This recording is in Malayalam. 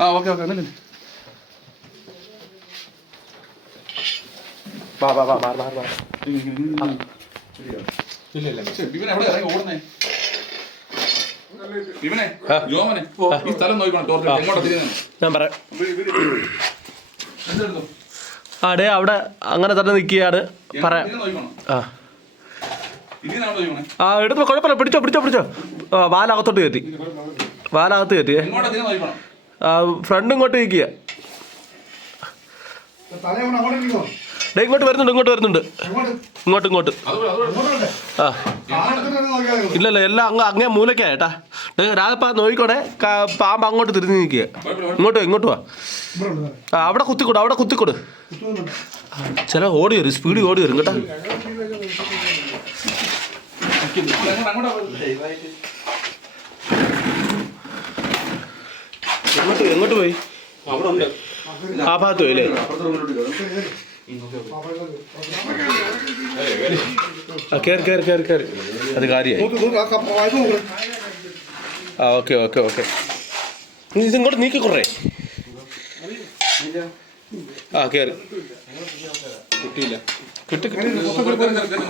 ആ ഓക്കെ ഓക്കെ നില്ല വാ വാ വാ പറയാം. എന്തെടുത്തു? ആ ഡേ അവിടെ അങ്ങനെ തന്നെ നിൽക്കുകയാണ് പറയാം. ആ. ആ എടുത്തോ കുഴപ്പമില്ല. പിടിച്ചോ പിടിച്ചോ പിടിച്ചോ. ആ വാലകത്തോട്ട് കയറ്റി. വാലകത്ത് കയറ്റിയേ ഫ്രണ്ട് ഇങ്ങോട്ട് അങ്ങോട്ട് ഡേ ഇങ്ങോട്ട് വരുന്നുണ്ട് ഇങ്ങോട്ട് വരുന്നുണ്ട്. ഇങ്ങോട്ട് ഇങ്ങോട്ട്. ആ. ഇല്ലല്ല എല്ലാം അങ്ങ് അങ്ങേ മൂലക്കാ ഏട്ടാ. ഡേ രാധപ്പ നോക്കിക്കോടെ പാമ്പ് അങ്ങോട്ട് തിരിഞ്ഞു നിൽക്കുക ഇങ്ങോട്ട് ഇങ്ങോട്ട് വാ. ആ അവിടെ കുത്തിക്കൊടു അവിടെ കുത്തിക്കൊടു. ചില ഓടി വരും സ്പീഡ് ഓടി വരും കേട്ടാ. അങ്ങോട്ട്. എങ്ങോട്ട് പോയി. ആ ഭാഗത്ത് പോയി അല്ലേ? കയറി കയറി കയറി കയറി അത് കാര്യമായി ആ ഓക്കെ ഓക്കെ ഓക്കെ. ഇതിങ്ങോട്ട് നീക്കി കുറേ ആ കയറി കിട്ടിയില്ല. കിട്ടി കിട്ടി.